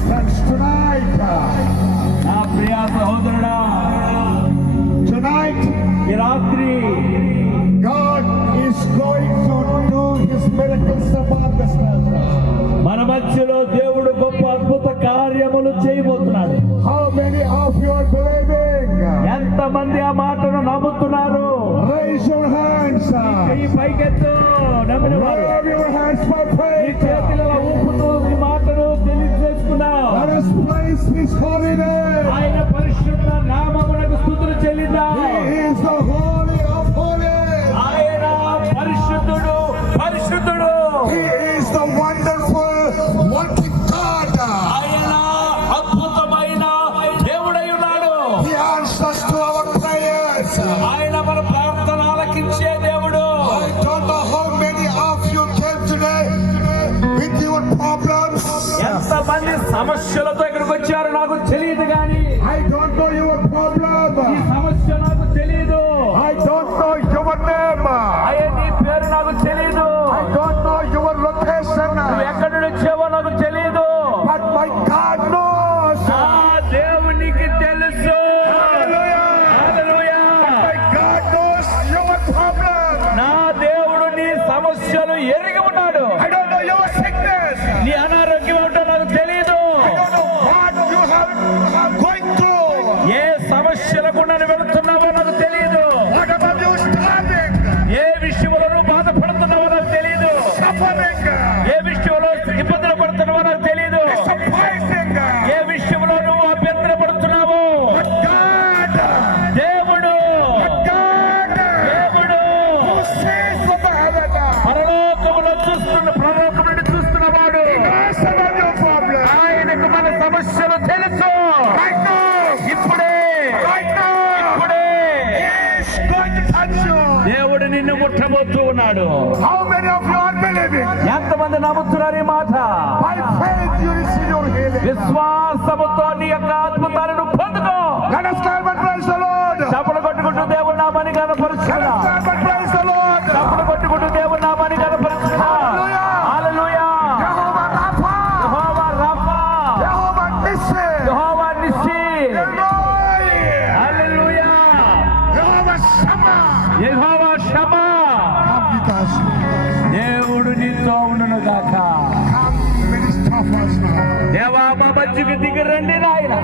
friends tonight. నా ప్రియ సహోదరుడా tonight ఈ రాత్రి God is going to do his miracles among us. మన మధ్యలో దేవుడు గొప్ప అద్భుత కార్యములు చేయబోతున్నాడు How many of you are believing? ఎంత మంది ఆ మాటను నమ్ముతున్నారు Raise your hands. ఈ పైకెత్తు నమ్మిన వారు Wave your hands for ఈ faith. చేతులలో తీసుకొని ఆయన పరిశుద్ధ నామమునకు స్థుతులు చెల్లిద్దాం. ఆయన పరిశుద్ధుడు పరిశుద్ధుడు. ఆయన అద్భుతమైన దేవుడై ఉన్నాడు. ఆయన మన ప్రార్థన ఆలకించే దేవుడు. ఎంతమంది సమస్యలతో నిన్ను ముట్టబోతూ ఉన్నాడు. How many of you are believing ఎంతమంది నమ్ముతున్నారు ఈ మాట? By faith you receive your healing విశ్వాసముతో నీ యొక్క అద్భుతాలను పొందుకో దేవుడు నీతో ఉండను గాక. దేవా మా మధ్యకి దిగరండి నాయన.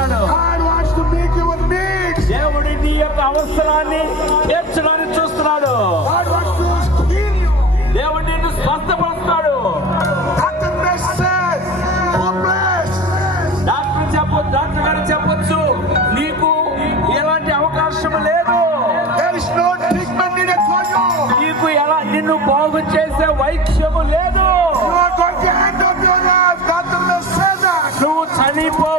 చేస్తున్నాడు దేవుడి నీ యొక్క అవసరాన్ని తీర్చడానికి చూస్తున్నాడు. దేవుడు నిన్ను స్వస్థపరుస్తాడు. డాక్టర్ చెప్పొచ్చు డాక్టర్ గారు చెప్పొచ్చు నీకు ఎలాంటి అవకాశం లేదు. నీకు ఎలా నిన్ను బాగు చేసే వైద్యము లేదు. నువ్వు చనిపో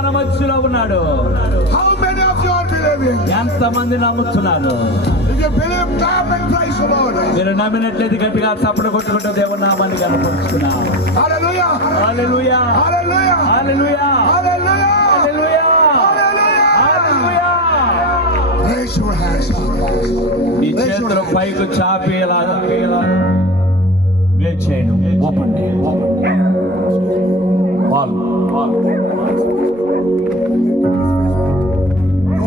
మన మధ్యలో ఉన్నాడు. ఎంత మంది నమ్ముతున్నాను మీరు నమ్మినట్లయితే గట్టిగా తప్పన కొట్టుకుంటే దేవుడు నామాన్ని కనపరుచుకున్నాను ఈ చేతులు పైకు చాపేలా చేయను ఓపండి ఓపండి One. One.